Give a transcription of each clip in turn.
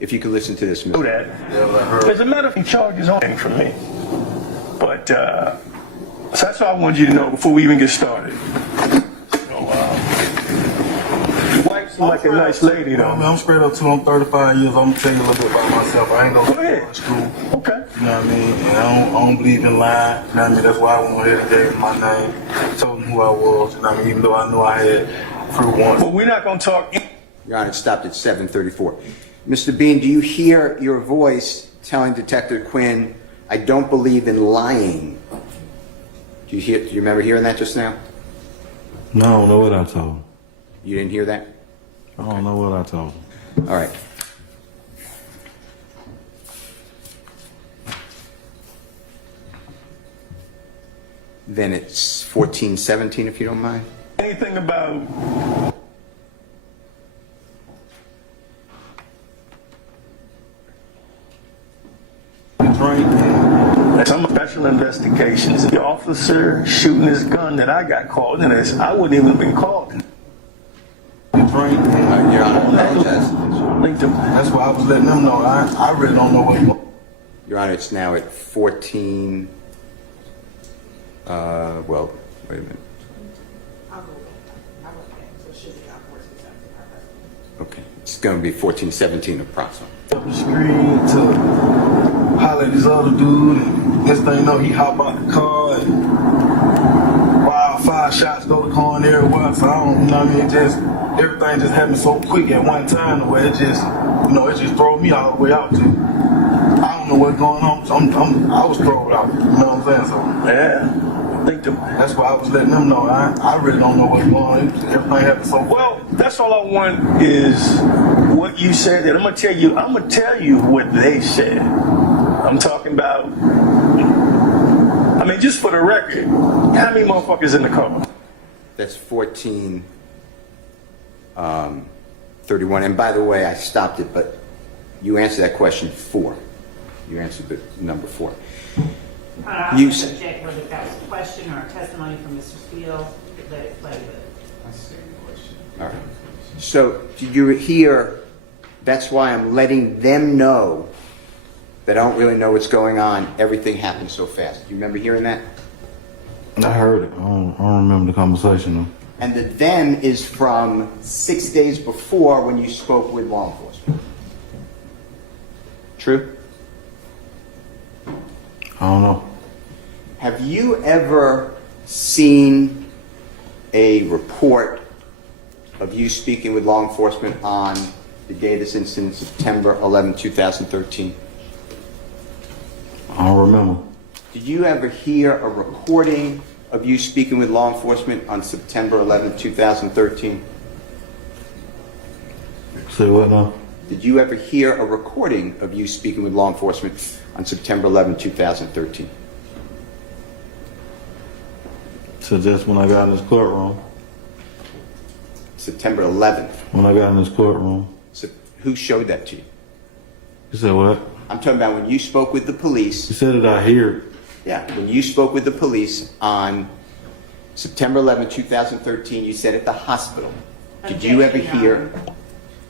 If you could listen to this, Mr. Do that. As a matter of fact, charges on for me. But, so that's all I wanted you to know before we even get started. So, your wife seems like a nice lady, though. I'm straight up too. I'm 35 years. I'm gonna tell you a little bit about myself. I ain't no Go ahead. to school. Okay. You know what I mean? And I don't believe in lying. You know what I mean? That's why I went ahead and gave him my name, told him who I was. You know what I mean? Even though I knew I had fruit once. But we're not going to talk. Your Honor, it stopped at 7:34. Mr. Bean, do you hear your voice telling Detective Quinn, I don't believe in lying? Do you remember hearing that just now? No, I don't know what I told him. You didn't hear that? I don't know what I told him. All right. Then it's 14:17, if you don't mind. Anything about some special investigations? The officer shooting his gun that I got called in this, I wouldn't even have been called. Your Honor, I apologize. That's why I was letting them know. I really don't know what. Your Honor, it's now at 14. Well, wait a minute. I'll go back. So it should be about 14:17. Okay, it's going to be 14:17 approximately. Up the screen to holler at this other dude, and next thing you know, he hop out the car, and wild 5 shots go to car and everywhere. So I don't, you know what I mean? Just everything just happened so quick at one time, where it just, you know, it just throw me all the way out to. I don't know what's going on. So I was thrown out. You know what I'm saying? So Yeah. that's why I was letting them know. I really don't know what's going on. Everything happened so quick. Well, that's all I want is what you said. And I'm gonna tell you what they said. I'm talking about. I mean, just for the record, how many motherfuckers in the car? That's 14:31. And by the way, I stopped it, but you answered that question 4. You answered the number 4. I You would said- object whether that was a question or a testimony from Mr. Steele. Let it play with it. All right. So, did you hear? That's why I'm letting them know that I don't really know what's going on. Everything happened so fast. Do you remember hearing that? I heard it. I don't remember the conversation though. And the them is from 6 days before when you spoke with law enforcement. True? I don't know. Have you ever seen a report of you speaking with law enforcement on the day of this incident, September 11, 2013? I don't remember. Did you ever hear a recording of you speaking with law enforcement on September 11, 2013? Say what now? Did you ever hear a recording of you speaking with law enforcement on September 11, 2013? So just when I got in this courtroom. September 11th. When I got in this courtroom. So who showed that to you? You said what? I'm talking about when you spoke with the police. You said it, I hear it. Yeah, when you spoke with the police on September 11, 2013, you said at the hospital. Did you ever hear?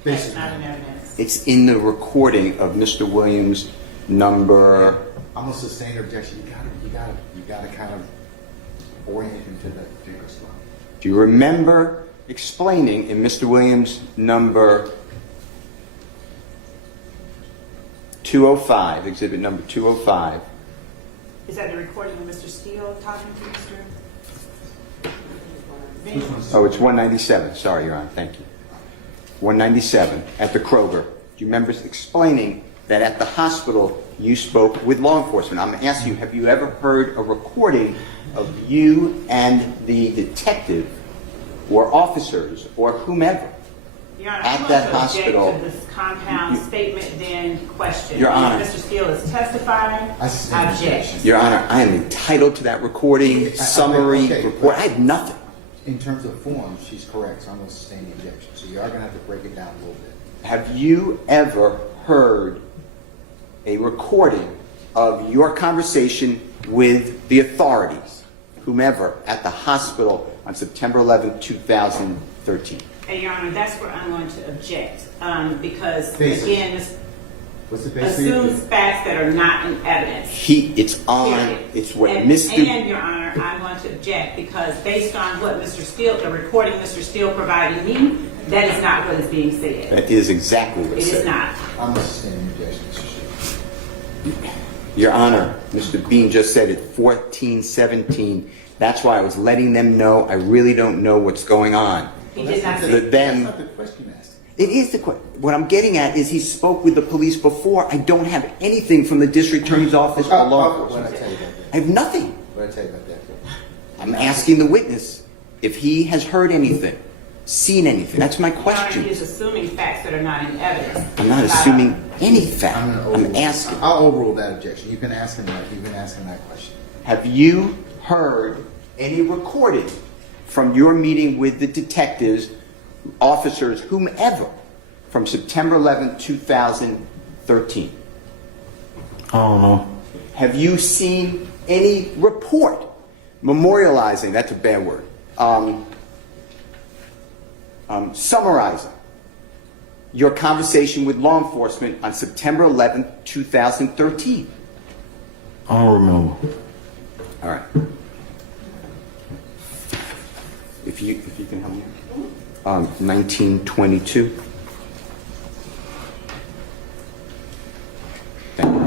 That's not an evidence. It's in the recording of Mr. Williams' number. I'm gonna sustain your objection. You gotta kind of orient him to that particular slide. Do you remember explaining in Mr. Williams' number 205, exhibit number 205? Is that the recording of Mr. Steele talking to Mr. Bean? Oh, it's 197. Sorry, Your Honor. Thank you. 197 at the Kroger. Do you remember explaining that at the hospital you spoke with law enforcement? I'm asking you, have you ever heard a recording of you and the detective or officers or whomever Your Honor, at that I'm going to object hospital? to this compound statement then question. Your Honor. Mr. Steele is testifying. I sustain your Object. objection. Your Honor, I am entitled to that recording, summary, okay, report. I have nothing. In terms of form, she's correct, so I'm gonna sustain the objection. So you are gonna have to break it down a little bit. Have you ever heard a recording of your conversation with the authorities, whomever, at the hospital on September 11, 2013? And Your Honor, that's where I'm going to object. Because Please. again, What's the basis? Assumes facts that are not in evidence. It's on, Period. it's what And, Mr. And, Your Honor, I'm going to object because based on what Mr. Steele, the recording Mr. Steele provided me, that is not what is being said. That is exactly what It it said. is not. I'm not standing objection, Mr. Chair. Your Honor, Mr. Bean just said it, 1417. That's why I was letting them know I really don't know what's going on. He did not The say. them, That's not the question asked. it is the question. What I'm getting at is he spoke with the police before. I don't have anything from the district attorney's office or law What did I enforcement. tell you about that? I have nothing. What did I tell you about that? I'm asking the witness if he has heard anything, seen anything. That's my Your Honor, question. he is assuming facts that are not in evidence. I'm not assuming any fact. I'm asking. I'll overrule that objection. You've been asking that question. Have you heard any recording from your meeting with the detectives, officers, whomever, from September 11, 2013? I don't know. Have you seen any report memorializing, that's a bad word, summarizing your conversation with law enforcement on September 11, 2013? I don't remember. All right. If you can help me. 1922. Thank you.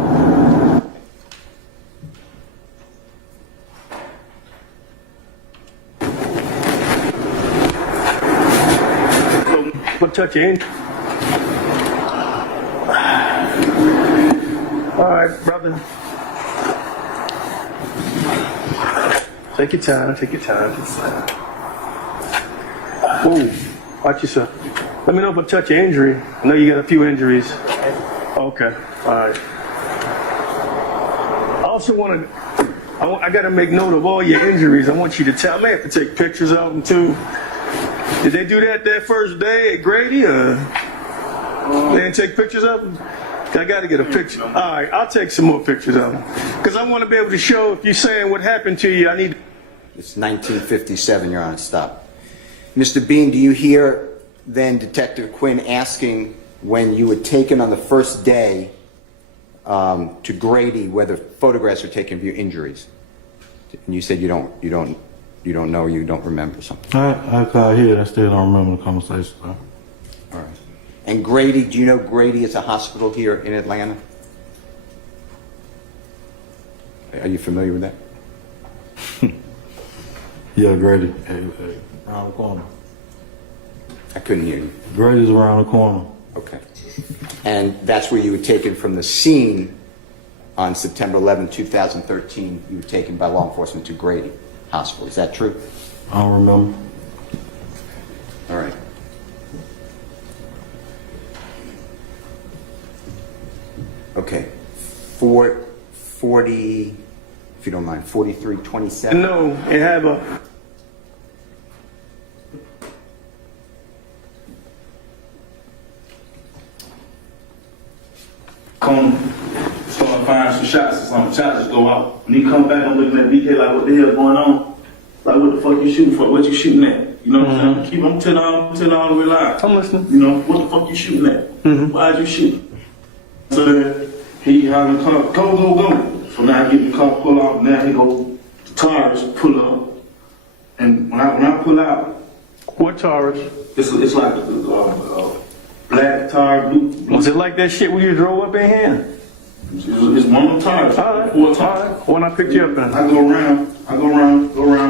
What touch you in? All right, brother. Take your time, take your time. Whoa, watch yourself. Let me know if I touch your injury. I know you got a few injuries. Okay, all right. I also want to, I got to make note of all your injuries. I want you to tell, I may have to take pictures of them too. Did they do that first day at Grady, or they didn't take pictures of them? I got to get a picture. All right, I'll take some more pictures of them. Because I want to be able to show if you're saying what happened to you, I need... It's 1957, Your Honor. Stop. Mr. Bean, do you hear then Detective Quinn asking when you were taken on the first day to Grady whether photographs were taken of your injuries? And you said you don't know, you don't remember something. I got here. I still don't remember the conversation. So. All right. And Grady, do you know Grady is a hospital here in Atlanta? Are you familiar with that? Yeah, Grady. Hey, around the corner. I couldn't hear you. Grady's around the corner. Okay. And that's where you were taken from the scene on September 11, 2013. You were taken by law enforcement to Grady Hospital. Is that true? I don't remember. All right. Okay. 40, if you don't mind, 4327. No, it have a... Come start firing some shots or something. Shots just go out. When he come back, I'm looking at BK like, what the hell going on? Like, what the fuck you shooting for? What you shooting at? You know what I'm saying? Keep him till all the way live. I'm listening. You know, what the fuck you shooting at? Why'd you shoot? So then he hollering, car, go. So now I get the car pull out. Now he go, the tires pull up. And when I pull out, What Taurus? it's like black tire, blue. Was it like that shit when you drove up in here? It's one of the tires. All right, Four all tires. right. When I picked you up in. I go around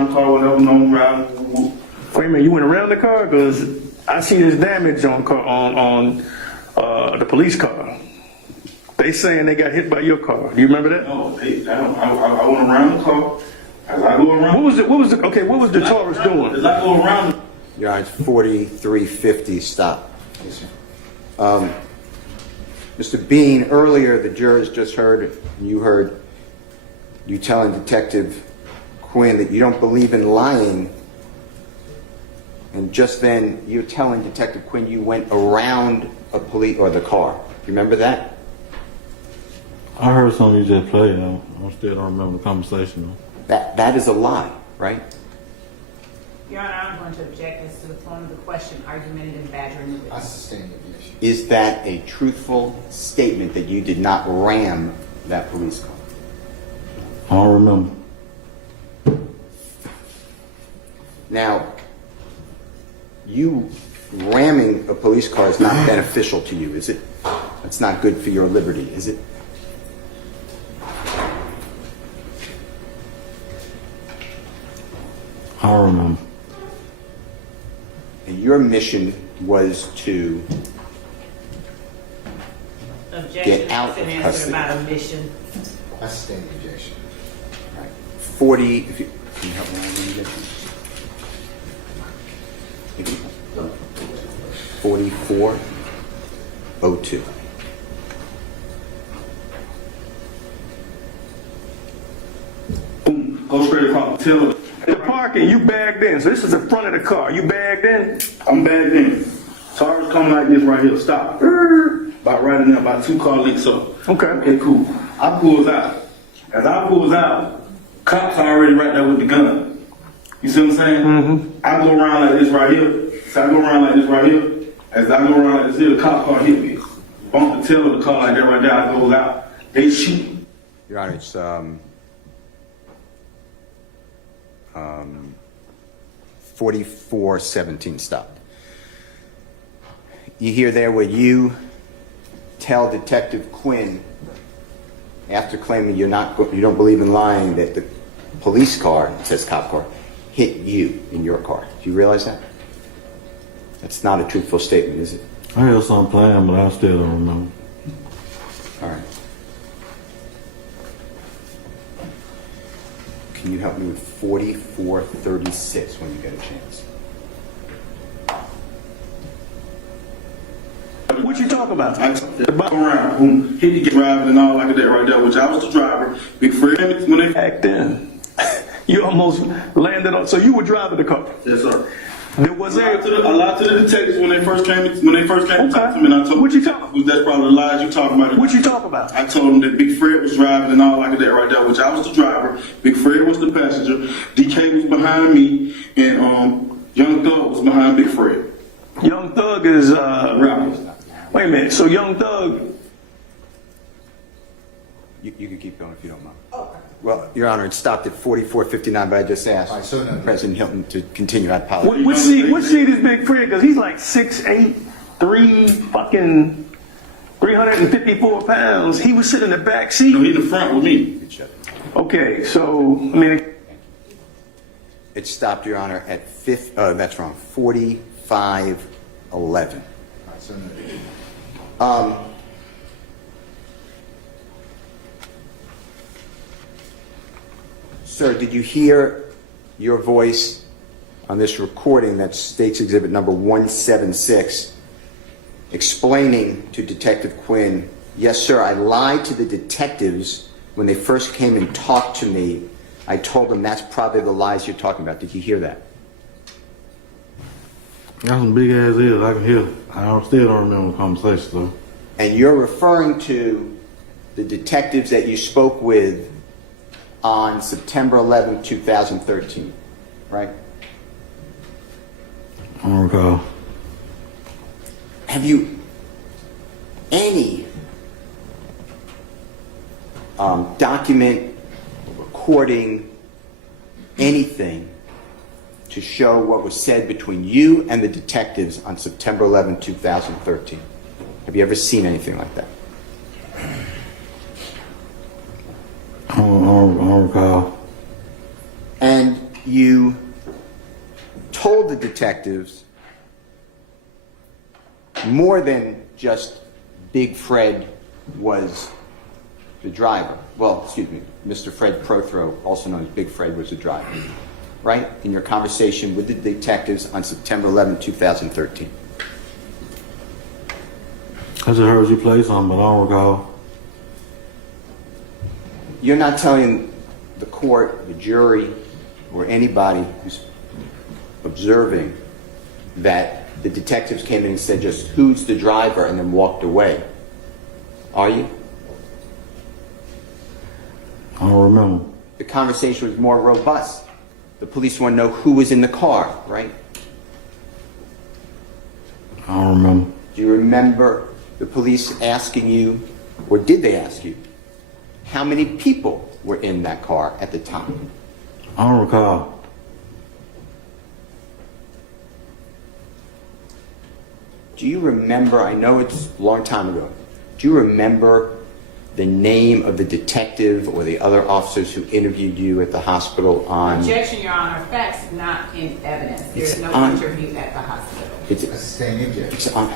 the car, whatever, no round. Wait a minute, you went around the car? Because I see this damage on the police car. They saying they got hit by your car. Do you remember that? No, I went around the car. As I go around. What was the Taurus doing? As I go around. Your Honor, 4350, stop. Mr. Bean, earlier the jurors just heard, you heard you telling Detective Quinn that you don't believe in lying, and just then you're telling Detective Quinn you went around a police or the car. You remember that? I heard something you just played. I still don't remember the conversation. That is a lie, right? Your Honor, I'm going to object as to the form of the question, argumentative and badgering the I witness. sustain the objection. Is that a truthful statement that you did not ram that police car? I don't remember. Now, you ramming a police car is not beneficial to you, is it? It's not good for your liberty, is it? I don't remember. And your mission was to Objection Get out is an of answer custody. about a mission. I sustain the objection. 40, if you, can you help me out with that? 4402. Boom, go straight across the tail. The parking, you bagged in. So this is the front of the car. You bagged in? I'm bagged in. Tires coming like this right here. Stop. About right in there, about 2 car lengths up. Okay. Okay, cool. I pulls out. As I pulls out, cops already right there with the gun. You see what I'm saying? Mm-hmm. I go around like this right here. So I go around like this right here. As I go around like this here, the cop car hit me. Bump the tail of the car like that right there. I goes out. They shoot. Your Honor, it's 4417 stopped. You hear there where you tell Detective Quinn, after claiming you don't believe in lying, that the police car, it says cop car, hit you in your car. Do you realize that? That's not a truthful statement, is it? I had something planned, but I still don't remember. All right. Can you help me with 4436 when you get a chance? What you talking about? I go around, boom, hit the get driving and all like that right there, which I was the driver. Big Fred, when they Back then. You almost landed on, so you were driving the car. yes, sir. There was I lied to the detectives when they first came to talk to me, and I told What you talking about? that's probably the lies you talking about. What you talking about? I told them that Big Fred was driving and all like that right there, which I was the driver. Big Fred was the passenger. DK was behind me, and Young Thug was behind Big Fred. Young Thug is, Rappers. wait a minute, so Young Thug, You can keep going if you don't mind. Well, Your Honor, it stopped at 4459, but I just asked All right, so no. President Hilton to continue. I apologize. what seat is Big Fred? Because he's like 6'8", 354 pounds. He was sitting in the back seat. No, he in the front with me. Good shot. Okay, so, I mean, It stopped, Your Honor, at 4511. All right, so no. Sir, did you hear your voice on this recording that states exhibit number 176 explaining to Detective Quinn, yes, sir, I lied to the detectives when they first came and talked to me. I told them that's probably the lies you're talking about. Did you hear that? Got some big ass ears, I can hear. Still don't remember the conversation though. And you're referring to the detectives that you spoke with on September 11, 2013, right? I don't recall. Have you any document, recording, anything to show what was said between you and the detectives on September 11, 2013? Have you ever seen anything like that? I don't recall. And you told the detectives more than just Big Fred was the driver. Well, excuse me, Mr. Fred Prothro, also known as Big Fred, was the driver, right? In your conversation with the detectives on September 11, 2013. I just heard you play something, but I don't recall. You're not telling the court, the jury, or anybody who's observing that the detectives came in and said just, who's the driver, and then walked away. Are you? I don't remember. The conversation was more robust. the police want to know who was in the car, right? I don't remember. Do you remember the police asking you, or did they ask you, how many people were in that car at the time? I don't recall. Do you remember, I know it's a long time ago, do you remember the name of the detective or the other officers who interviewed you at the hospital on... Objection, Your Honor. Facts not in evidence. There's It's no on- interview at the hospital. It's, That's staying in jail. it's on...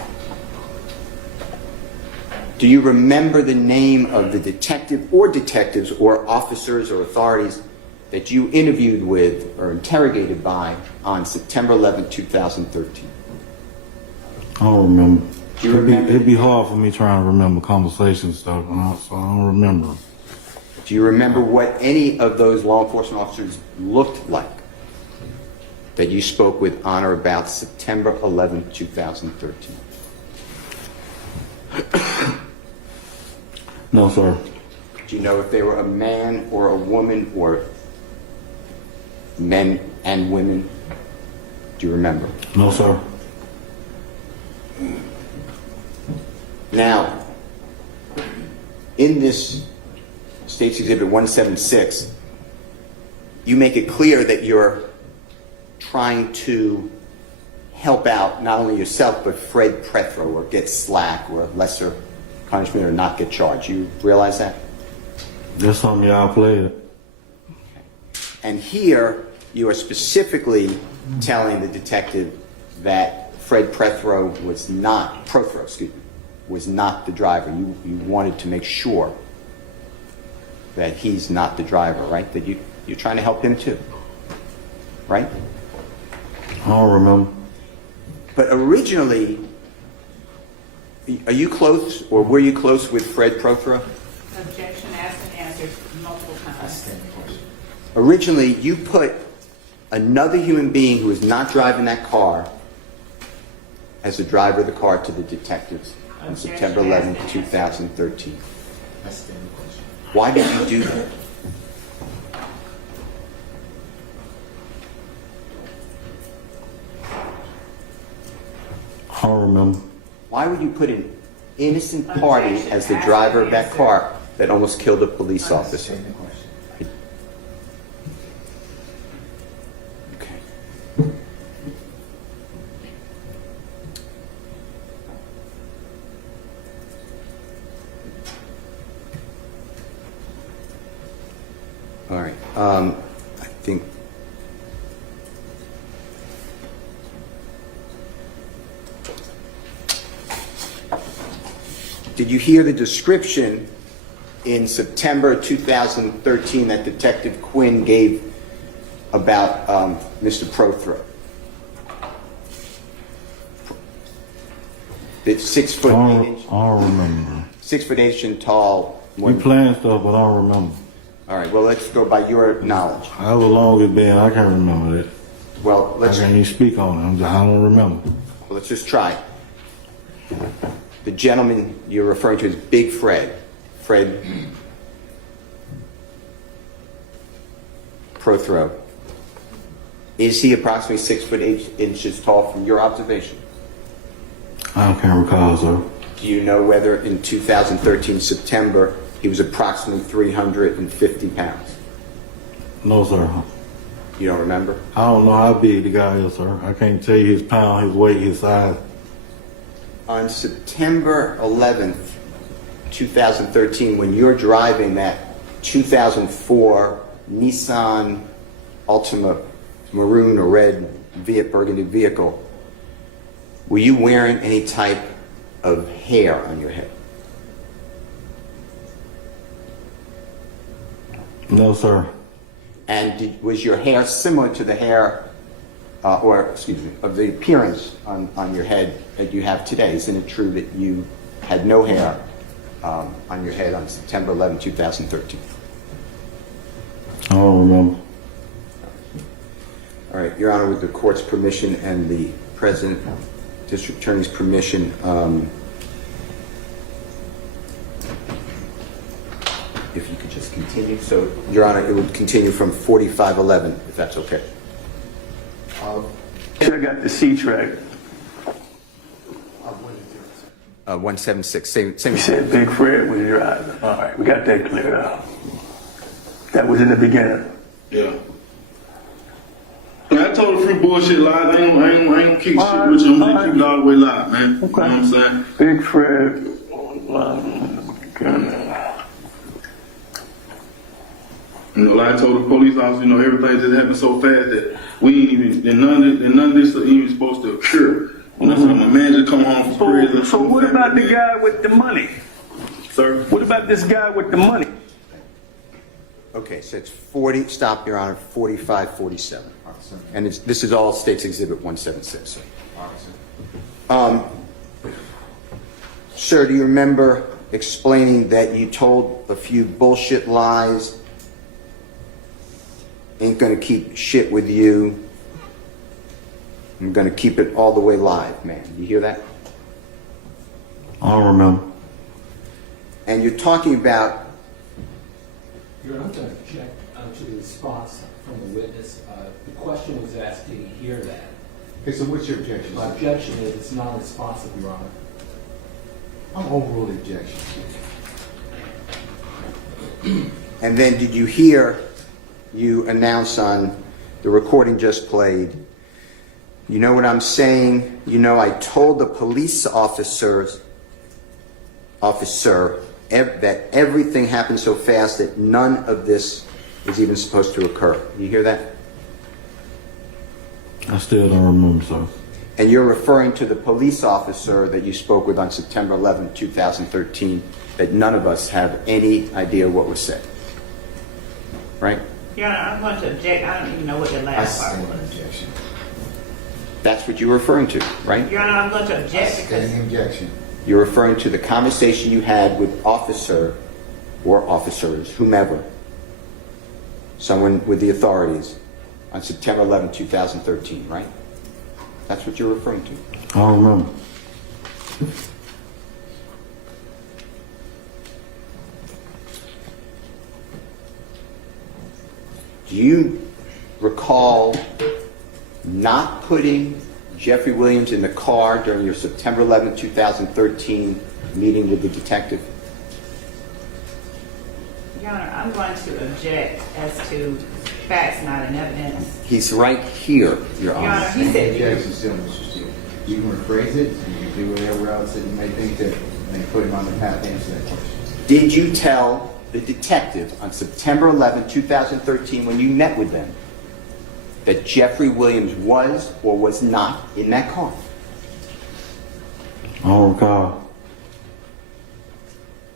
Do you remember the name of the detective or detectives or officers or authorities that you interviewed with or interrogated by on September 11, 2013? I don't remember. Do you remember? It'd be hard for me trying to remember conversation stuff, so I don't remember. Do you remember what any of those law enforcement officers looked like that you spoke with on or about September 11, 2013? No, sir. Do you know if they were a man or a woman or men and women? Do you remember? No, sir. Now, in this State's Exhibit 176, you make it clear that you're trying to help out not only yourself, but Fred Prethro, or get slack or lesser punishment or not get charged. You realize that? That's something y'all played. And here, you are specifically telling the detective that Fred Prothro was not the driver. You wanted to make sure that he's not the driver, right? That you're trying to help him too, right? I don't remember. But originally, are you close, or were you close with Fred Prothro? Objection asked and answered multiple times. Staying in question. Originally, you put another human being who was not driving that car as the driver of the car to the detectives on September 11, 2013. That's staying in question. Why did you do that? I don't remember. Why would you put an innocent party as the driver of that car that almost killed a police officer? Staying in question. Okay. All right. I think. Did you hear the description in September 2013 that Detective Quinn gave about Mr. Prothro? The 6 foot I 8 don't, inch, I don't remember. 6 foot 8 inch tall. We playing stuff, but I don't remember. All right. Well, let's go by your knowledge. However long it's been, I can't remember that. Well, I let's can't even speak on it. I don't remember. let's just try. The gentleman you're referring to is Big Fred. Fred Prothro. Is he approximately 6 foot 8 inches tall from your observation? I can't recall, sir. Do you know whether in 2013 September he was approximately 350 pounds? No, sir. You don't remember? I don't know how big the guy is, sir. I can't tell you his pound, his weight, his size. On September 11th, 2013, when you're driving that 2004 Nissan Altima maroon or red burgundy vehicle, were you wearing any type of hair on your head? No, sir. And was your hair similar to the hair, of the appearance on your head that you have today? Isn't it true that you had no hair on your head on September 11, 2013? I don't remember. All right, Your Honor, with the court's permission and the President District Attorney's permission, if you could just continue. So, Your Honor, it would continue from 4511, if that's okay. of, I got the C-track. what is it? 176, same. You said Big Fred was driving. All right, we got that cleared up. That was in the beginning. Yeah. And I told a few bullshit lies. I ain't gonna keep shit with you. I'm gonna keep it all the way live, man. Okay. You know what I'm saying? Big Fred. You know, like I told the police officer, you know, everything just happened so fast that we ain't even, and none of this is even supposed to occur. You know, so my manager come home from prison. So what about the guy with the money? Sir? What about this guy with the money? Okay, so it's 40, stop, Your Honor, 45, 47. And this is all State's Exhibit 176. Sir, do you remember explaining that you told a few bullshit lies? Ain't gonna keep shit with you. I'm gonna keep it all the way live, man. You hear that? I don't remember. And you're talking about, Your Honor, I'm going to object to the response from the witness. The question was asked, did he hear that? Okay, so what's your objection? My objection is it's non-responsive, Your Honor. I'm overrule the objection. and then did you hear you announce on the recording just played, you know what I'm saying? You know, I told the police officer that everything happened so fast that none of this was even supposed to occur. You hear that? I still don't remember, sir. And you're referring to the police officer that you spoke with on September 11, 2013, that none of us have any idea what was said. Right? Your Honor, I'm going to object. I don't even know what the I last part stand in was. objection. That's what you're referring to, right? Your Honor, I'm going to I object stand because in objection. You're referring to the conversation you had with officer or officers, whomever, someone with the authorities on September 11, 2013, right? That's what you're referring to. I don't remember. Do you recall not putting Jeffrey Williams in the car during your September 11, 2013 meeting with the detective? Your Honor, I'm going to object as to facts, not in evidence. He's right here, Your Your Honor, Honor. he said Objection still, Mr. Steele. You can rephrase it, you can do whatever else that you may think that may put him on the path to answer that question. Did you tell the detective on September 11, 2013, when you met with them, that Jeffrey Williams was or was not in that car? I don't recall.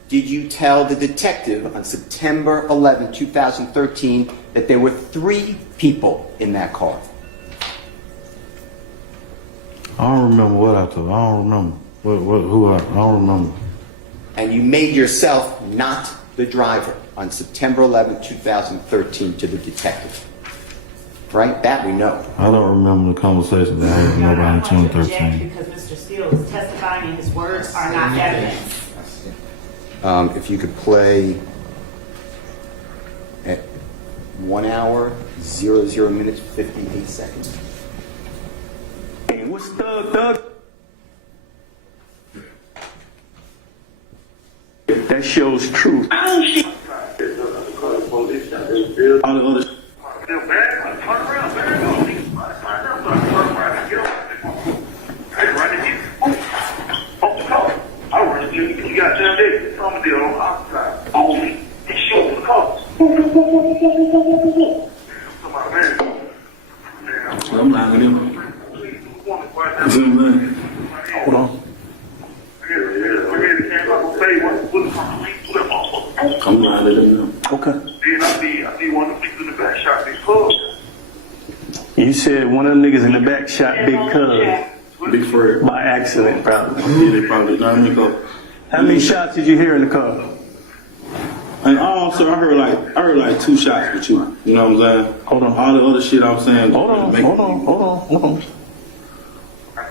Did you tell the detective on September 11, 2013, that there were 3 people in that car? I don't remember what I told. I don't remember. I don't remember. And you made yourself not the driver on September 11, 2013 to the detective. Right? That we know. I don't remember the conversation that I had with Your Honor, nobody in I'm going to object 2013. because Mr. Steele is testifying and his words are not evidence. I stand. If you could play at 1 hour, 00 minutes, 58 seconds. Hey, what's Thug? That shows truth. All the other I'm lying with him. You see what I'm saying? Hold on. I'm lying with him. Okay. I see one of the people in the back shot Big Cub. You said one of them niggas in the back shot Big Cub Big Fred. by accident, probably. Yeah, they probably done me go. How many shots did you hear in the car? And also, I heard like 2 shots with you. You know what I'm saying? Hold on. All the other shit I'm saying. Hold on.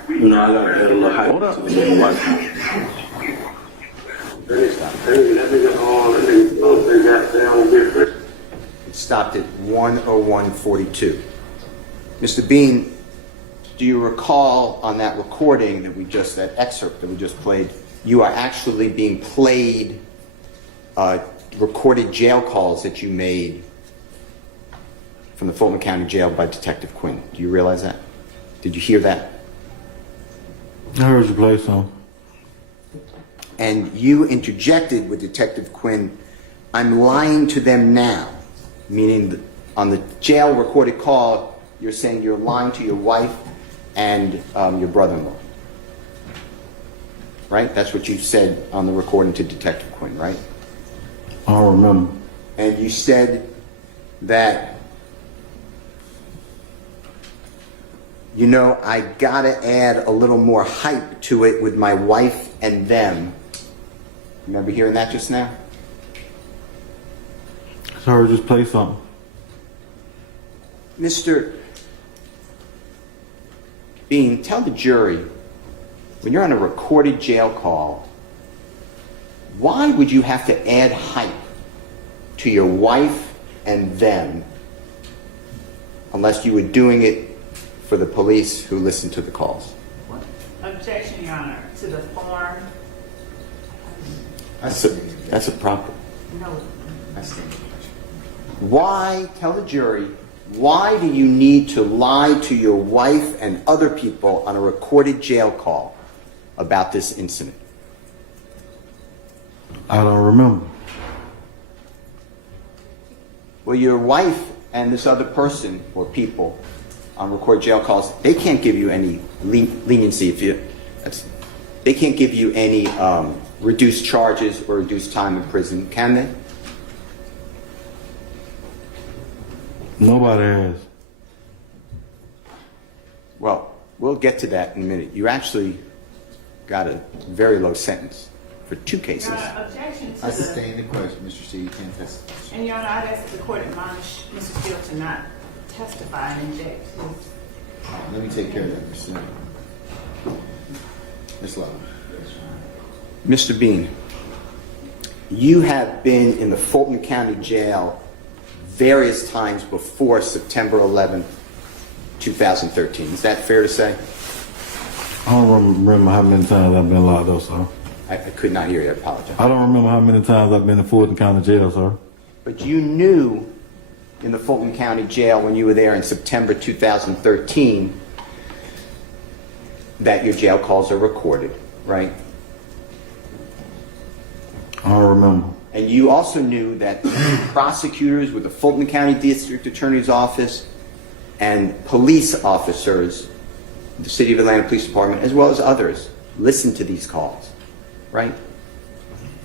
You know, I gotta add a little hype Hold up. to the nigga wife. It stopped at 1:01:42. Mr. Bean, do you recall on that recording that excerpt that we just played, you are actually being played recorded jail calls that you made from the Fulton County Jail by Detective Quinn. Do you realize that? Did you hear that? I heard you play some. And you interjected with Detective Quinn, "I'm lying to them now," meaning on the jail recorded call, you're saying you're lying to your wife and your brother-in-law. Right? That's what you said on the recording to Detective Quinn, right? I don't remember. And you said that, you know, I gotta add a little more hype to it with my wife and them. Remember hearing that just now? I heard you just play something. Mr. Bean, tell the jury, when you're on a recorded jail call, why would you have to add hype to your wife and them unless you were doing it for the police who listened to the calls? Objection, Your Honor, to the form. That's a proper. No. Why, tell the jury, why do you need to lie to your wife and other people on a recorded jail call about this incident? I don't remember. Well, your wife and this other person or people on recorded jail calls, they can't give you any leniency they can't give you any reduced charges or reduced time in prison, can they? Nobody has. Well, we'll get to that in a minute. You actually got a very low sentence for 2 cases. Your Honor, objection to I sustain the question, Mr. Steele, you can't testify. And Your Honor, I'd ask the court admonish Mr. Steele to not testify and inject his. Let me take care of that, Mr. Steele. Ms. Love. Mr. Bean, you have been in the Fulton County Jail various times before September 11, 2013. Is that fair to say? I don't remember how many times I've been locked up, sir. I could not hear you. I apologize. I don't remember how many times I've been in Fulton County Jail, sir. But you knew in the Fulton County Jail when you were there in September 2013 that your jail calls are recorded, right? I don't remember. And you also knew that prosecutors with the Fulton County District Attorney's Office and police officers, the City of Atlanta Police Department, as well as others, listened to these calls, right?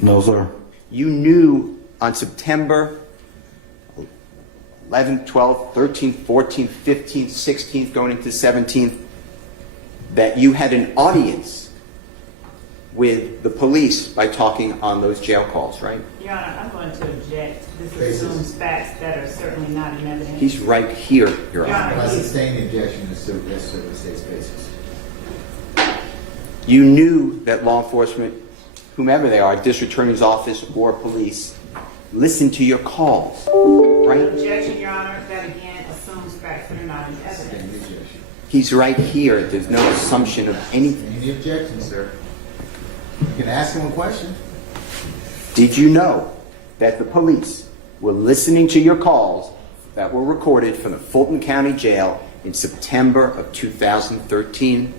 No, sir. You knew on September 11th, 12th, 13th, 14th, 15th, 16th, going into 17th, that you had an audience with the police by talking on those jail calls, right? Your Honor, I'm going to object. This assumes facts that are certainly not in evidence. He's right here, Your Your Honor. Honor. I sustain the objection to the state's basis. You knew that law enforcement, whomever they are, district attorney's office or police, listened to your calls, right? Objection, Your Honor, that again assumes facts that are not in Sustain evidence. the objection. He's right here. There's no assumption of anything. Sustain the objection, sir. You can ask him a question. Did you know that the police were listening to your calls that were recorded from the Fulton County Jail in September of 2013?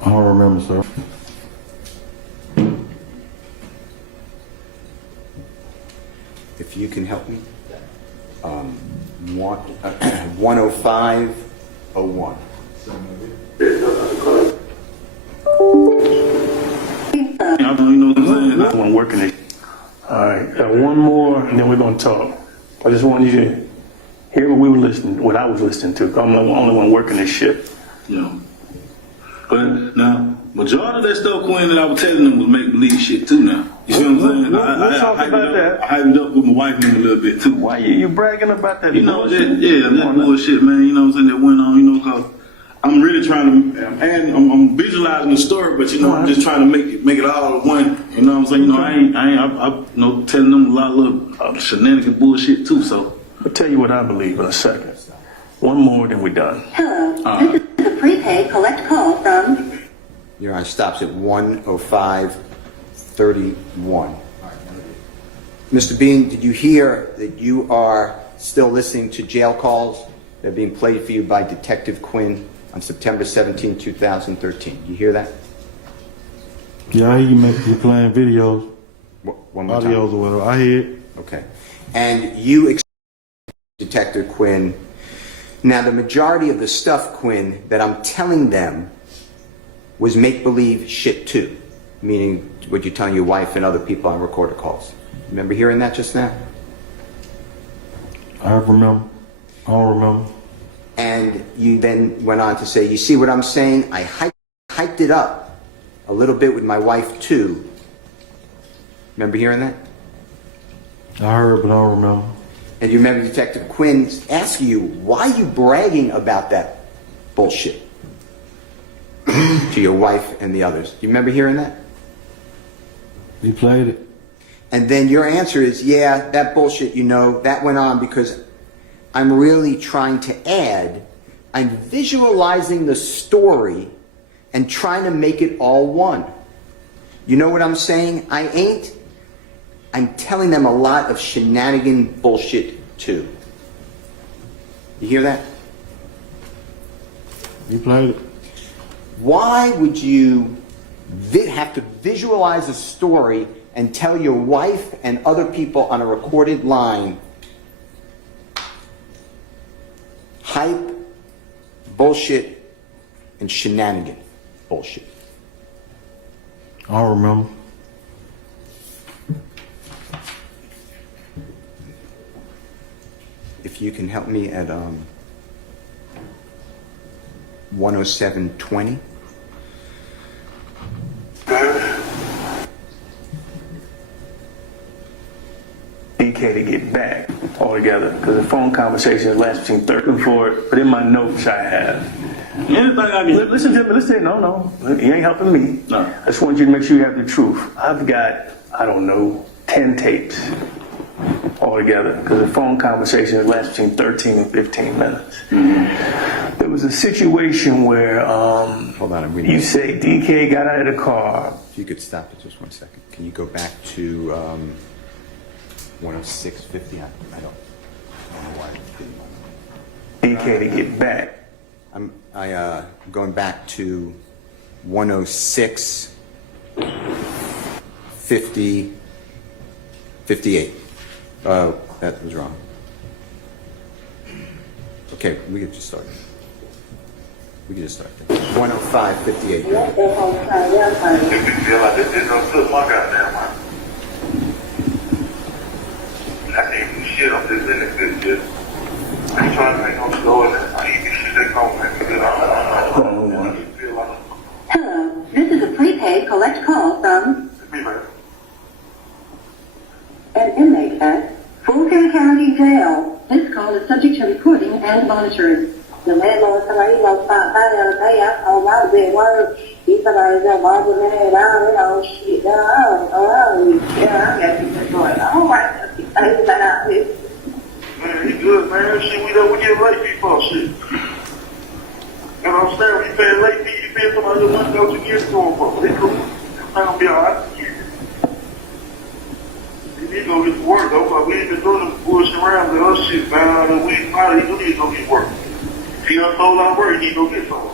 I don't remember, sir. If you can help me. 10501. So move it. I don't know what I'm saying. I want to work in it. All right, got one more, and then we're going to talk. I just want you to hear what we were listening, what I was listening to. 'Cause I'm the only one working this shit. Yeah. But now, majority of that stuff, Quinn, that I was telling them was make believe shit too. Now, you see what I'm saying? We'll talk hyped about up, that. I hyped up with my wife and them a little bit too. Why you bragging about that? You know bullshit? that bullshit, man. You know what I'm saying? That went on. You know, cause I'm really trying to, I'm visualizing the story, but you know, I'm just trying to make it all one. You know what I'm saying? You know, I ain't you know, telling them a lot of little shenanigan bullshit too. So I'll tell you what I believe in a second. One more, then we're done. Hello, this is a prepaid collect call from... Your Honor, stops at 1:05:31. Mr. Bean, did you hear that you are still listening to jail calls that are being played for you by Detective Quinn on September 17, 2013? Do you hear that? Yeah, I hear you playing videos, One more time. audios or whatever. I hear it. Okay. And you, Detective Quinn, now the majority of the stuff, Quinn, that I'm telling them was make-believe shit too, meaning what you're telling your wife and other people on recorded calls. Remember hearing that just now? I remember. I don't remember. And you then went on to say, you see what I'm saying? I hyped it up a little bit with my wife too. Remember hearing that? I heard, but I don't remember. And you remember Detective Quinn asking you, why are you bragging about that bullshit to your wife and the others? Do you remember hearing that? He played it. And then your answer is, yeah, that bullshit, that went on because I'm really trying to add, I'm visualizing the story and trying to make it all one. You know what I'm saying? I ain't. I'm telling them a lot of shenanigan bullshit too. You hear that? He played it. Why would you have to visualize a story and tell your wife and other people on a recorded line hype, bullshit, and shenanigan bullshit? I don't remember. If you can help me at 107:20. DK to get back altogether because the phone conversations last between 30 and 4. But in my notes I have. Anything I can Listen to me. No. You ain't helping me. No. I just want you to make sure you have the truth. I've got, 10 tapes altogether because the phone conversations last between 13 and 15 minutes. Mm-hmm. There was a situation where Hold on, I'm reading. you say DK got out of the car. If you could stop it just 1 second. Can you go back to 106:50? I don't know why it didn't. DK to get back. I'm going back to 106:58. Oh, that was wrong. Okay, we can just start. We can just start there. 105:58. Feel like this is gonna flip my goddamn mind. I can't do shit on this in this shit. I'm trying to make no slow in it. I need this shit they call me. Hello, this is a prepaid collect call from... Me, man. an inmate at Fulton County Jail. This call is subject to recording and monitoring. The landlord somebody was found by the other day. I told my big word. He somebody said, "Why would they down? Shit down. I got people going. Oh my God, things that out here." Man, he good, man. Shit, we don't get late fee for shit. You know what I'm saying? When you pay late fee, you pay somebody who wants to go to years to him for. They cool. It's not gonna be alright. You need to go get to work though, but we ain't been doing them bullshit around with us shit, man. We probably do need to go get work. He done sold our work, he need to go get some.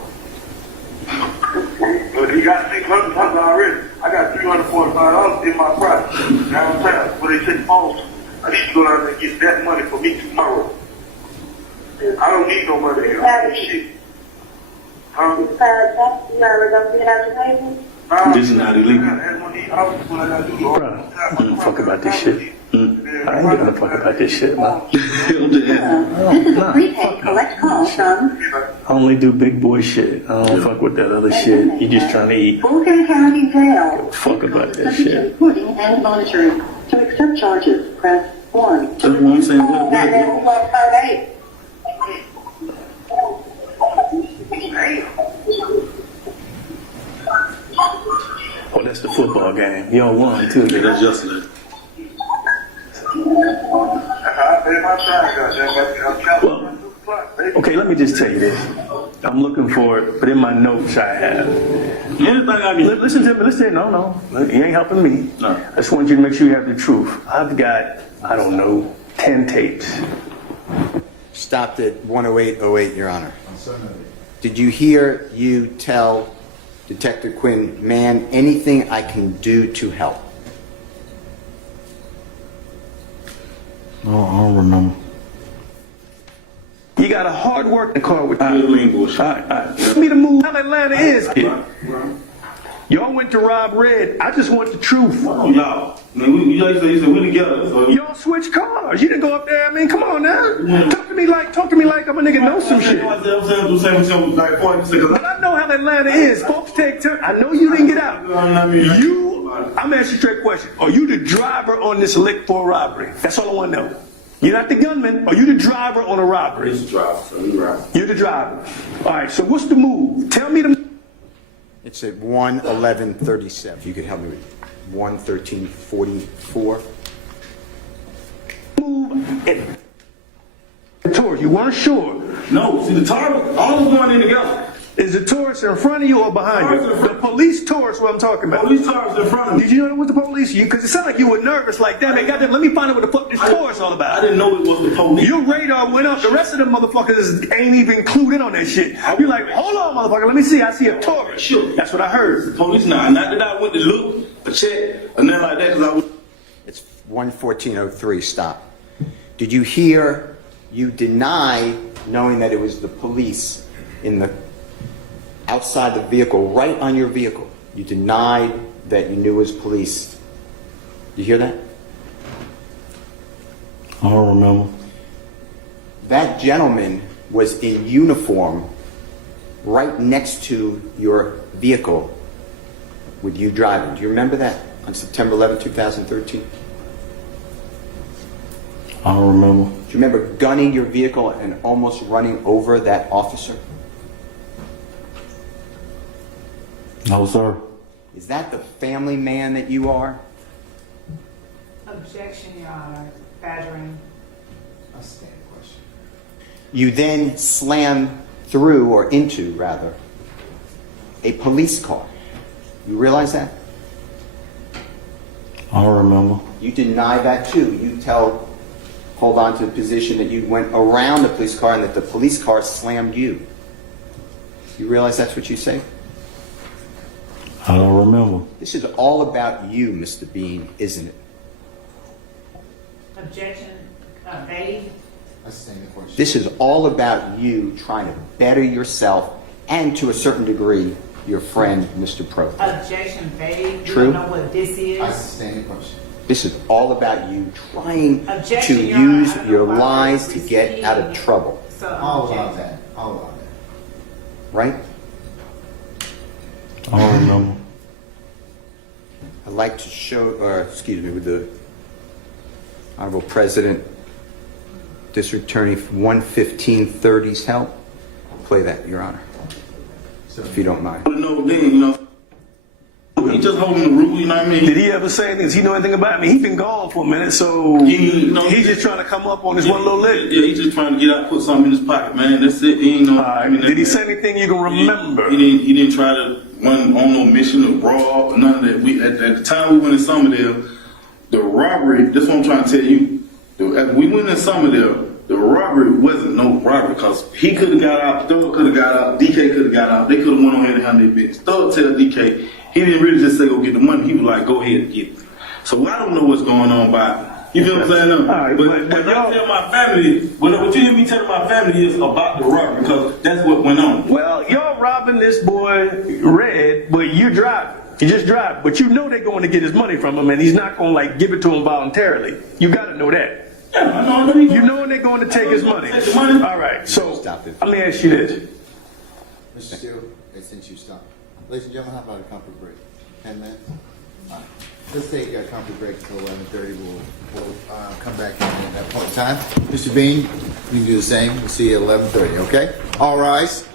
But he got $600 already. I got $345 in my price downtown where they take phones. I need to go down there and get that money for me tomorrow. I don't need no money. I don't need shit. Huh? You ever go get out your table? This is not illegal. Bro, I don't fuck about this shit. I ain't giving a fuck about this shit, man. This is a prepaid collect call from... I only do big boy shit. I don't fuck with that other shit. You just trying to eat. Fulton County Jail. Fuck about that Subject to shit. recording and monitoring. To accept charges, press 1. That's what I'm saying. Oh, that's the football game. Y'all won too. Yeah, that's yesterday. I paid my time, goddamn. o'clock, baby. Okay, let me just tell you this. I'm looking for it, but in my notes I have. Anything I can. Listen to me, listen. No. Look, you ain't helping me. No. I just want you to make sure you have the truth. I've got, I don't know, 10 tapes. Stopped at 10808, Your Honor. I'm so noted. Did you hear you tell Detective Quinn, man, anything I can do to help? No, I don't remember. You got a hard working car with Good lean bullshit. All right. Let me to move how Atlanta is, kid. Right. Y'all went to rob Red. I just want the truth. Oh, y'all. Man, like you said, we together. So. Y'all switch cars. You didn't go up there. I mean, come on now. Talk to me like I'm a nigga know some shit. But I know how Atlanta is. Folks take turn. I know you didn't get out. I'm asking you a straight question. Are you the driver on this lick for a robbery? That's all I want to know. You're not the gunman. Are you the driver on a robbery? It's the driver. So you're right. You're the driver. All right, so what's the move? Tell me the... It's at 11137. You could help me with 11344. Move it. Taurus, you weren't sure. No, see the Taurus, all is going in together. Is the Taurus in front of you or behind you? The police Taurus, what I'm talking about. Police Taurus in front of me. Did you know it was the police? Because it sounded like you were nervous, like, damn it, goddamn, let me find out what the fuck this Taurus all about. I didn't know it was the police. Your radar went up. The rest of them motherfuckers ain't even clued in on that shit. You're like, hold on, motherfucker, let me see. I see a Taurus. Sure. That's what I heard. The police now. Not that I went to look, a check, or nothing like that, because I was... It's 11403. Stop. Did you hear you deny knowing that it was the police in the outside the vehicle, right on your vehicle? You denied that you knew it was police. You hear that? I don't remember. That gentleman was in uniform right next to your vehicle with you driving. Do you remember that on September 11, 2013? I don't remember. Do you remember gunning your vehicle and almost running over that officer? No, sir. Is that the family man that you are? Objection, Your Honor. Badgering. I'll stand the question. You then slam through, or into rather, a police car. You realize that? I don't remember. You deny that too. You hold on to the position that you went around the police car and that the police car slammed you. You realize that's what you say? I don't remember. This is all about you, Mr. Bean, isn't it? Objection. Bailey. I stand the question. This is all about you trying to better yourself and, to a certain degree, your friend, Mr. Pro. Objection, Bailey. You True. don't know what this is? I stand the question. This is all about you trying Objection, to Your Honor. use I don't your know why lies we're to get out of receiving- trouble, So, I'll allow objection. that. I'll allow that. right? I don't remember. I'd like to show, with the Honorable President, District Attorney 11530's help. Play that, Your Honor, if you don't mind. No, then, you know, he just holding the rule, you know what I mean? Did he ever say anything? Does he know anything about me? He been gone for a minute, so He, you know, he's just trying to come up on this one little lick. Yeah, he's just trying to get out, put something in his pocket, man. That's it. He ain't no. All right. Did he say anything you can remember? He didn't try to run on no mission to rob or none of that. We at the time we went in Summerdale, the robbery. That's what I'm trying to tell you. As we went in Summerdale, the robbery wasn't no robbery because he could have got out, Thug could have got out, DK could have got out. They could have went on ahead and handled their business. Thug tell DK he didn't really just say go get the money. He was like go ahead and get it. So I don't know what's going on by. You feel what I'm saying? All right, but but I tell my family, what you hear me telling my family is about the robbery because that's what went on. Well, y'all robbing this boy Red, but you drive. You just drive, but you know they're going to get his money from him, and he's not going to like give it to him voluntarily. You got to know that. Yeah, I know. You know they're going to take his money. Take the money. All right, so Stop it. let me ask you this. Mr. Steele, since you stopped. Ladies and gentlemen, how about a comfort break? 10 minutes? All right. Let's take a comfort break until 11:30. We'll come back in at that point in time. Mr. Bean, you can do the same. We'll see you at 11:30, okay? All rise.